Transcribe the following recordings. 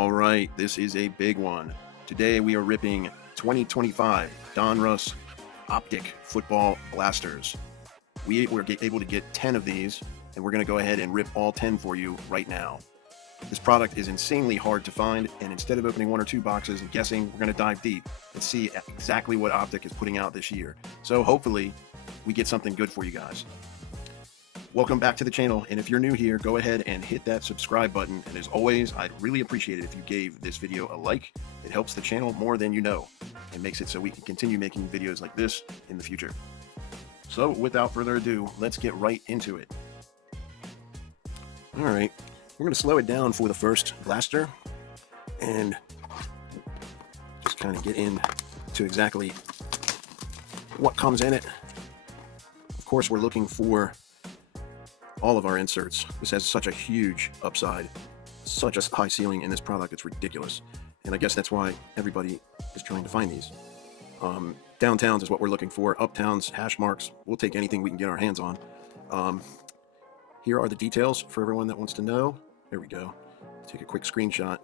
All right, this is a big one. Today we are ripping 2025 Donruss Optic Football Blasters. We were able to get 10 of these, and we're going to go ahead and rip all 10 for you right now. This product is insanely hard to find, and instead of opening one or two boxes and guessing, we're going to dive deep and see exactly what Optic is putting out this year. So hopefully we get something good for you guys. Welcome back to the channel, and if you're new here, go ahead and hit that subscribe button, and as always, I'd really appreciate it if you gave this video a like. It helps the channel more than you know, and makes it so we can continue making videos like this in the future. So without further ado, let's get right into it. Alright, we're going to slow it down for the first blaster, and just kind of get into exactly what comes in it. Of course, we're looking for all of our inserts. This has such a huge upside, such a high ceiling in this product, it's ridiculous. And I guess that's why everybody is trying to find these. Downtowns is what we're looking for. Uptowns, hash marks, we'll take anything we can get our hands on. Here are the details for everyone that wants to know. There we go. Take a quick screenshot.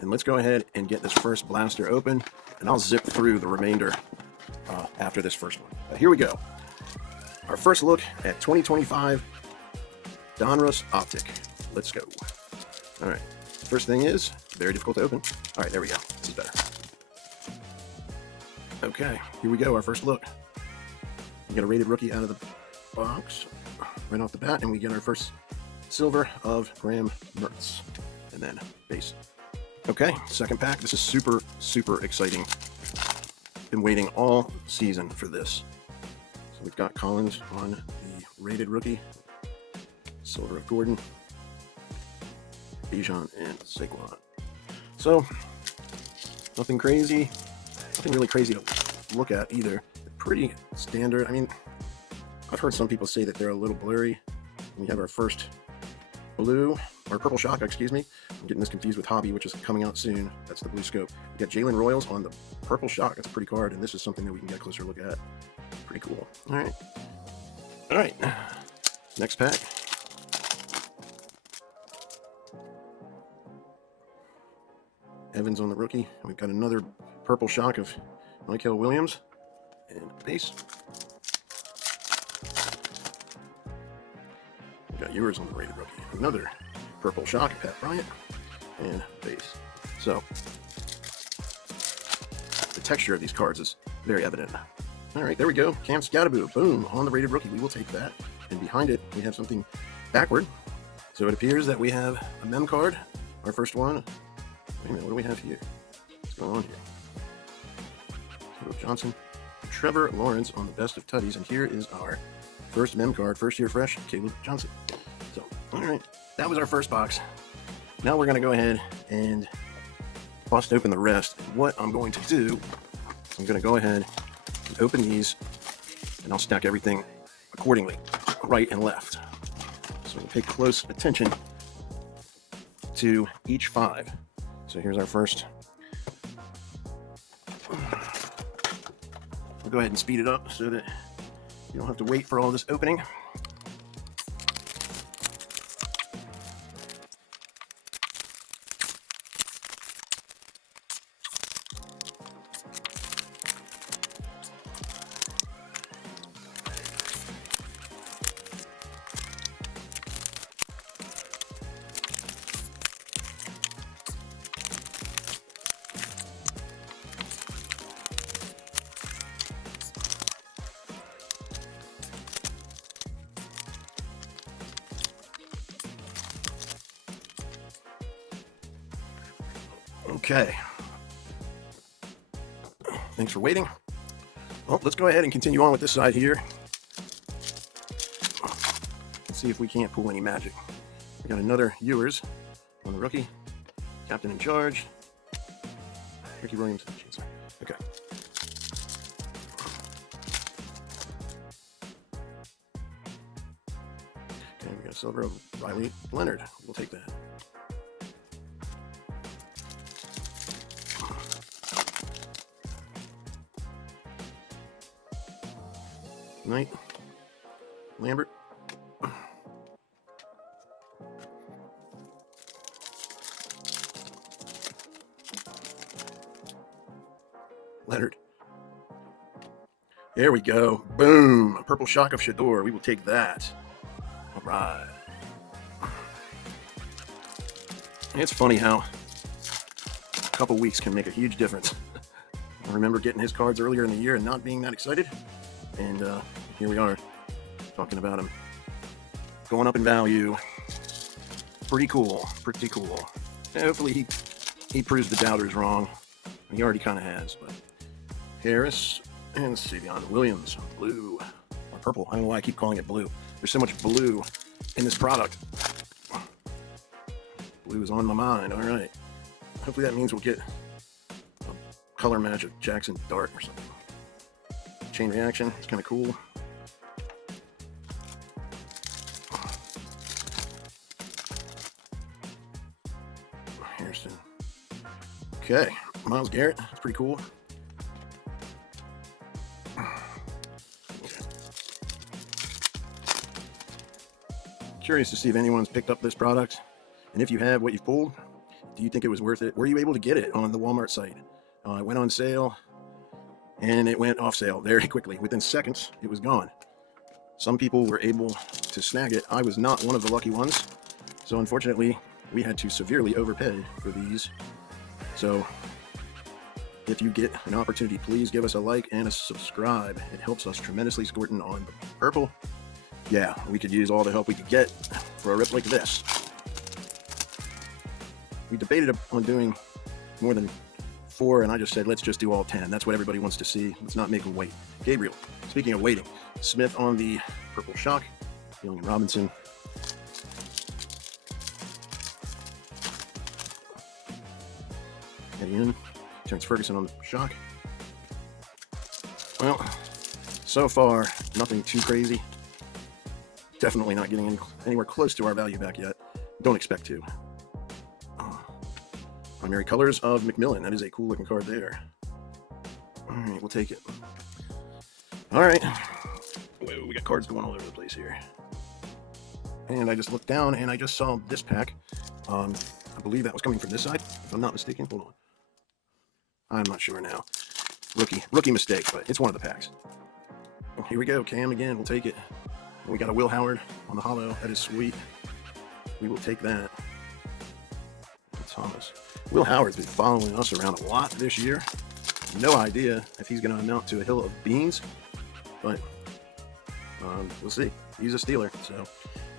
And let's go ahead and get this first blaster open, and I'll zip through the remainder after this first one. But here we go. Our first look at 2025 Donruss Optic. Let's go. All right. First thing is very difficult to open. All right, there we go. This is better. Okay, here we go. Our first look. We get a rated rookie out of the box right off the bat, and we get our first silver of Graham Mertz, and then base. Okay, second pack. This is super, super exciting. Been waiting all season for this. So we've got Collins on the rated rookie. Silver of Gordon, Bijan, and Saquon. So, nothing crazy, nothing really crazy to look at either. Pretty standard. I mean, I've heard some people say that they're a little blurry. We have our first blue, or purple shock, excuse me. I'm getting this confused with Hobby, which is coming out soon. That's the blue scope. We got Jalen Royals on the purple shock. That's a pretty card, and this is something that we can get a closer look at. Pretty cool. All right. Next pack. Evans on the rookie. We've got another purple shock of Michael Williams and base. We've got Ewers on the rated rookie. Another purple shock of Pat Bryant and base. So the texture of these cards is very evident. All right, there we go. Cam Scataboo, boom, on the rated rookie. We will take that. And behind it, we have something backward. So it appears that we have a mem card, our first one. Wait a minute, what do we have here? What's going on here? Caleb Johnson, Trevor Lawrence on the best of tutties, and here is our first mem card, first year fresh, Caleb Johnson. So, all right, that was our first box. Now we're going to go ahead and bust open the rest. What I'm going to do, I'm going to go ahead and open these, and I'll stack everything accordingly, right and left. So we'll pay close attention to each five. So here's our first. We'll go ahead and speed it up so that you don't have to wait for all this opening. Okay. Thanks for waiting. Well, let's go ahead and continue on with this side here. Let's see if we can't pull any magic. We got another Ewers on the rookie. Captain in charge. Ricky Williams. Okay. Okay, we got a silver of Riley Leonard. We'll take that. Knight, Lambert, lettered. There we go. Boom. A purple shock of Shador. We will take that. All right. It's funny how a couple weeks can make a huge difference. I remember getting his cards earlier in the year and not being that excited. And here we are talking about him going up in value. Pretty cool. Pretty cool. And hopefully he proves the doubters wrong. He already kind of has. But Harris and Savion Williams. Blue. Or purple. I don't know why I keep calling it blue. There's so much blue in this product. Blue is on my mind. All right. Hopefully that means we'll get a color match of Jackson Dart or something. Chain reaction. It's kind of cool. Harrison. Okay. Myles Garrett. That's pretty cool. Curious to see if anyone's picked up this product. And if you have, what you've pulled, do you think it was worth it? Were you able to get it on the Walmart site? It went on sale, and it went off sale very quickly. Within seconds, it was gone. Some people were able to snag it. I was not one of the lucky ones. So unfortunately, we had to severely overpay for these. So if you get an opportunity, please give us a like and a subscribe. It helps us tremendously. Squirting on the purple. Yeah, we could use all the help we could get for a rip like this. We debated on doing more than 4, and I just said, let's just do all 10. That's what everybody wants to see. Let's not make them wait. Gabriel, speaking of waiting, Smith on the purple shock. Young and Robinson. Eddie in. Terrence Ferguson on the shock. Well, so far, nothing too crazy. Definitely not getting anywhere close to our value back yet. Don't expect to. Primary colors of McMillan. That is a cool looking card there. All right, we'll take it. All right. Whoa, we got cards going all over the place here. And I just looked down and I just saw this pack. I believe that was coming from this side, if I'm not mistaken. Hold on. I'm not sure now. Rookie mistake, but it's one of the packs. Here we go. Cam again. We'll take it. We got a Will Howard on the hollow. That is sweet. We will take that. Thomas. Will Howard's been following us around a lot this year. No idea if he's going to amount to a hill of beans, but we'll see. He's a Steeler, so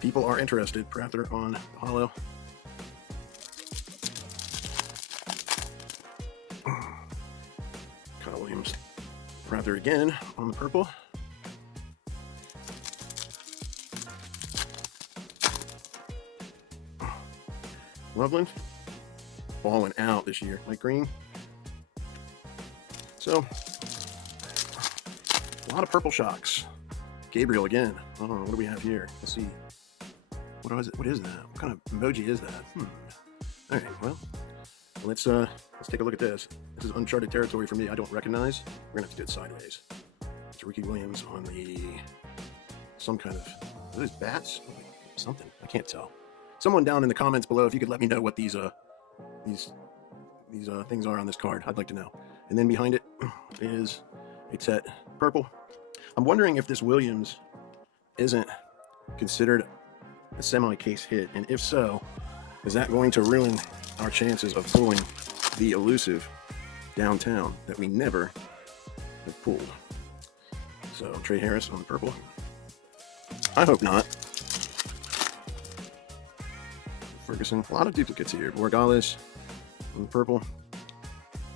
people are interested. Prather on the hollow. Kyle Williams. Prather again on the purple. Loveland. Balling out this year. Mike Green. So, a lot of purple shocks. Gabriel again. Oh, what do we have here? Let's see. What is it? What is that? What kind of emoji is that? All right. Well, let's take a look at this. This is uncharted territory for me. I don't recognize. We're gonna have to do it sideways. It's Ricky Williams on the some kind of are those bats? Something. I can't tell. Someone down in the comments below, if you could let me know what these things are on this card, I'd like to know. And then behind it is a set purple. I'm wondering if this Williams isn't considered a semi-case hit, and if so, is that going to ruin our chances of pulling the elusive downtown that we never have pulled? So Trey Harris on the purple. I hope not. Ferguson, a lot of duplicates here. Borgales on the purple.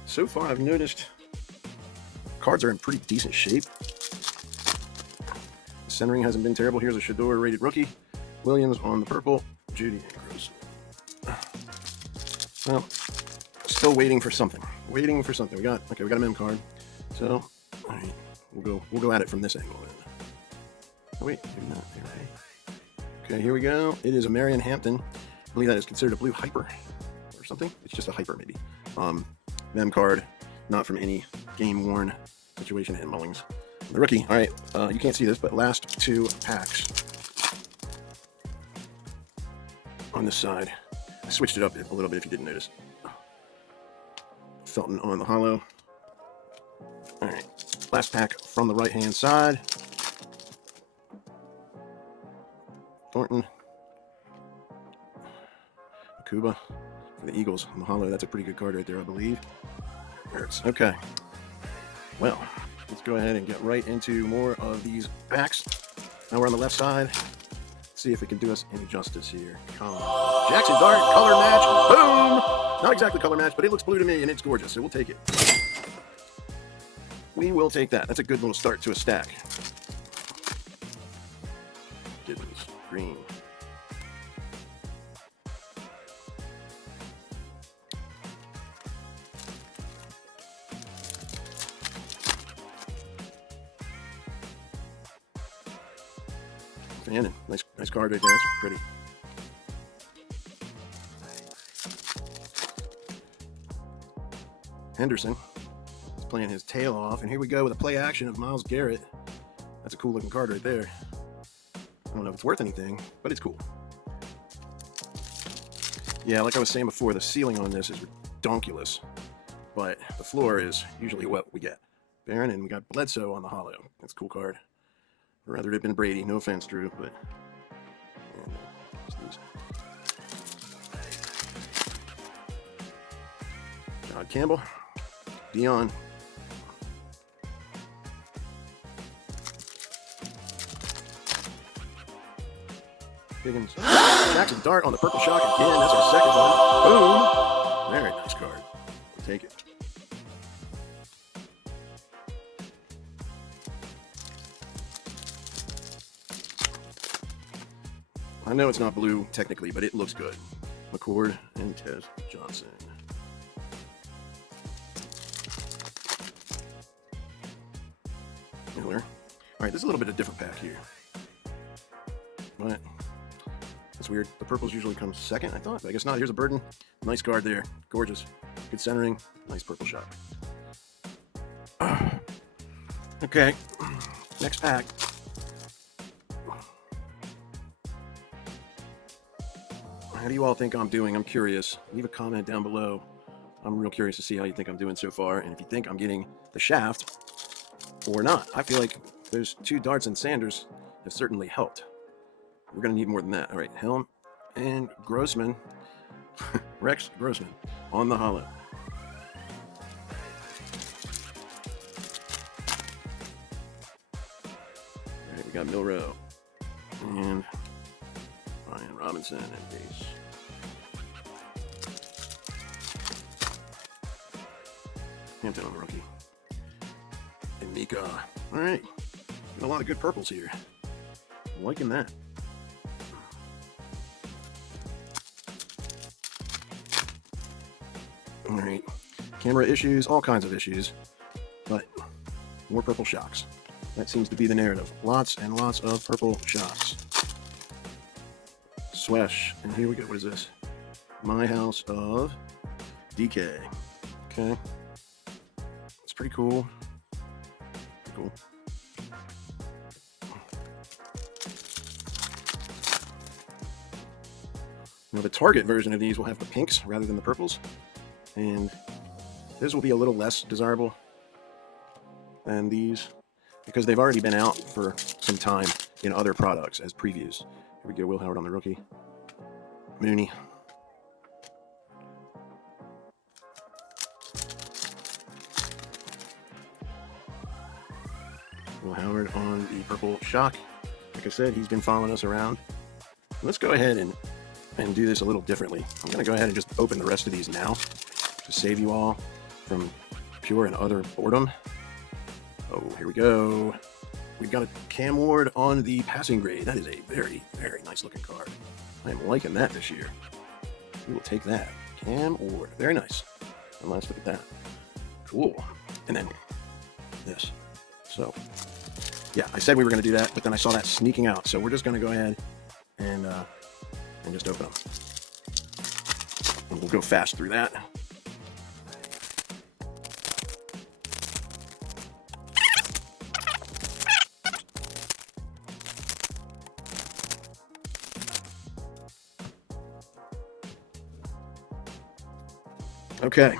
So far, I've noticed cards are in pretty decent shape. The centering hasn't been terrible. Here's a Shador rated rookie. Williams on the purple. Judy Andrews. Well, still waiting for something. We got a mem card. So, all right, we'll go at it from this angle then. Oh wait, maybe not. Okay, here we go. It is a Marion Hampton. I believe that is considered a blue hyper or something. It's just a hyper maybe. Mem card, not from any game worn situation. And Mullings. The rookie. All right, you can't see this, but last 2 packs on this side. I switched it up a little bit if you didn't notice. Felton on the hollow. All right, last pack from the right-hand side. Thornton, Akuba for the Eagles on the hollow. That's a pretty good card right there, I believe. Okay. Well, let's go ahead and get right into more of these packs. Now we're on the left side. Let's see if we can do us any justice here. Jackson Dart, color match. Boom! Not exactly color match, but it looks blue to me, and it's gorgeous, so we'll take it. We will take that. That's a good little start to a stack. Gibbons, green. Fannin, nice card right there. That's pretty. Henderson is playing his tail off, and here we go with a play action of Myles Garrett. That's a cool looking card right there. I don't know if it's worth anything, but it's cool. Yeah, like I was saying before, the ceiling on this is redonkulous, but the floor is usually what we get. Barron, and we got Bledsoe on the hollow. That's a cool card. I'd rather it have been Brady. No offense, Drew, but Todd Campbell, Dion, Higgins, Jackson Dart on the purple shock again. That's our second one. Boom! Very nice card. We'll take it. I know it's not blue technically, but it looks good. McCord and Tez Johnson. Miller. All right, there's a little bit of different pack here, but that's weird. The purples usually come second, I thought, but I guess not. Here's a Burden. Nice card there. Gorgeous. Good centering. Nice purple shot. Okay, next pack. How do you all think I'm doing? I'm curious. Leave a comment down below. I'm real curious to see how you think I'm doing so far, and if you think I'm getting the shaft or not. I feel like those two darts and Sanders have certainly helped. We're going to need more than that. All right, Helm and Grossman. Rex Grossman on the hollow. All right, we got Milrow and Ryan Robinson and base. Hampton on the rookie. And Mika. All right. Got a lot of good purples here. I'm liking that. All right. Camera issues, all kinds of issues. But more purple shocks. That seems to be the narrative. Lots and lots of purple shocks. Swesh. And here we go. What is this? My House of DK. Okay. It's pretty cool. Cool. Now the Target version of these will have the pinks rather than the purples, and this will be a little less desirable than these because they've already been out for some time in other products as previews. Here we go, Will Howard on the rookie. Mooney. Will Howard on the purple shock. Like I said, he's been following us around. Let's go ahead and do this a little differently. I'm going to go ahead and just open the rest of these now to save you all from pure and utter boredom. Oh, here we go. We've got a Cam Ward on the passing grade. That is a very, very nice looking card. I am liking that this year. We will take that. Cam Ward. Very nice. And let's look at that. Cool. And then this. So, yeah, I said we were going to do that, but then I saw that sneaking out. So we're just going to go ahead and just open them. And we'll go fast through that. Okay.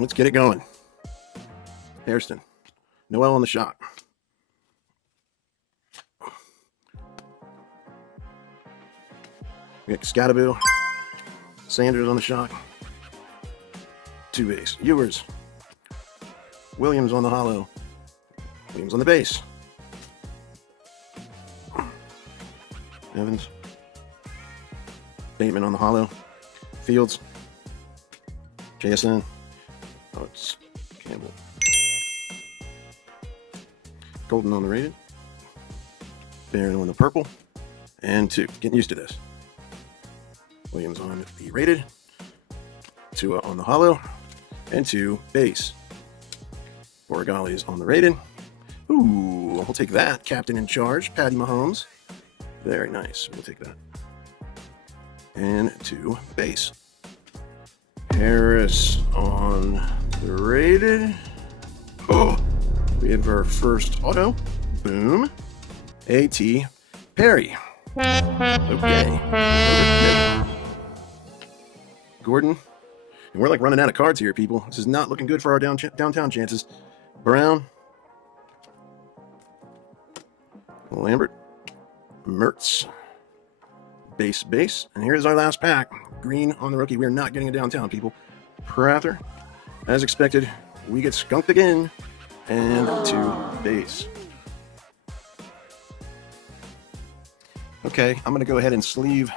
let's get it going. Hairston. Noel on the shot. We got Scattaboo. Sanders on the shot. 2 base. Ewers. Williams on the hollow. Williams on the base. Evans. Bateman on the hollow. Fields. JSN. Oh, it's Campbell. Golden on the rated. Barron on the purple. And 2. Getting used to this. Williams on the rated. 2 on the hollow. And 2 base. Borregali's on the rated. Ooh, we'll take that. Captain in charge, Patty Mahomes. Very nice. We'll take that. And 2 base. Harris on the rated. Oh, we have our first auto. Boom. A.T. Perry. Okay. Gordon. And we're like running out of cards here, people. This is not looking good for our downtown chances. Brown. Lambert. Mertz. Base. And here's our last pack. Green on the rookie. We are not getting a downtown, people. Prather. As expected, we get skunked again. And 2 base. Okay, I'm going to go ahead and sleeve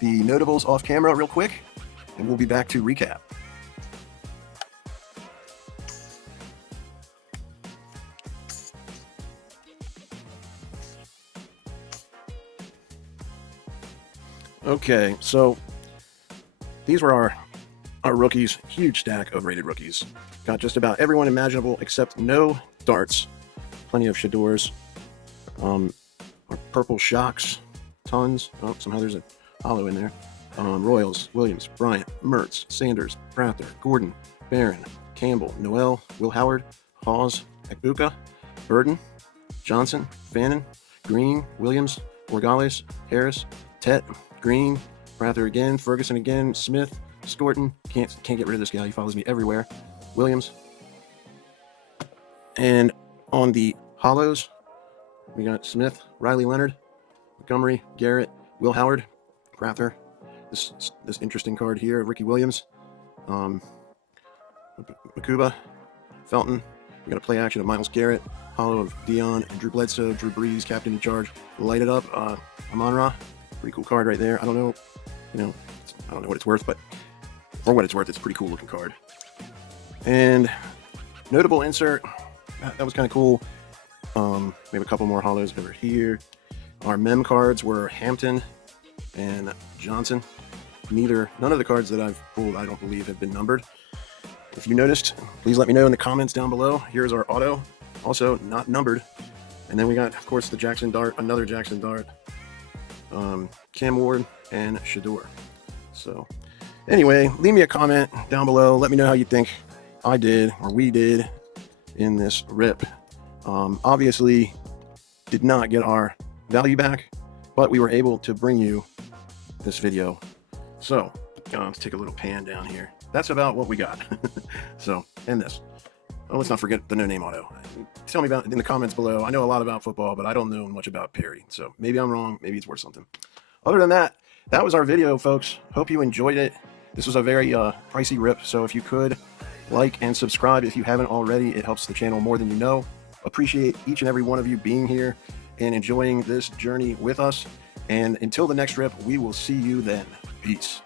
the notables off camera real quick. And we'll be back to recap. Okay, so these were our rookies. Huge stack of rated rookies. Got just about everyone imaginable except no darts. Plenty of Shadors. Our purple shocks. Tons. Oh, somehow there's a hollow in there. Royals, Williams, Bryant, Mertz, Sanders, Prather, Gordon, Barron, Campbell, Noel, Will Howard, Hawes, Ekbuka, Burden, Johnson, Fannin, Green, Williams, Borregales, Harris, Tet, Green, Prather again, Ferguson again, Smith, Scorton. Can't get rid of this guy. He follows me everywhere. Williams. And on the hollows, we got Smith, Riley Leonard, Montgomery, Garrett, Will Howard, Prather. This interesting card here, Ricky Williams, Makuba, Felton. We got a play action of Myles Garrett, hollow of Dion and Drew Bledsoe, Drew Brees, captain in charge. Light it up. Amon-Ra, pretty cool card right there. I don't know what it's worth, but for what it's worth, it's a pretty cool looking card. And notable insert, that was kind of cool. We have a couple more hollows over here. Our mem cards were Hampton and Johnson. None of the cards that I've pulled, I don't believe, have been numbered. If you noticed, please let me know in the comments down below. Here's our auto, also not numbered. And then we got, of course, the Jackson Dart, another Jackson Dart, Cam Ward, and Shador. So, anyway, leave me a comment down below. Let me know how you think I did, or we did, in this rip. Obviously, did not get our value back, but we were able to bring you this video. So, let's take a little pan down here. That's about what we got. So, and this. Oh, let's not forget the no-name auto. Tell me about it in the comments below. I know a lot about football, but I don't know much about Perry. So maybe I'm wrong. Maybe it's worth something. Other than that, that was our video, folks. Hope you enjoyed it. This was a very pricey rip. So if you could like and subscribe if you haven't already, it helps the channel more than you know. Appreciate each and every one of you being here and enjoying this journey with us. And until the next rip, we will see you then. Peace.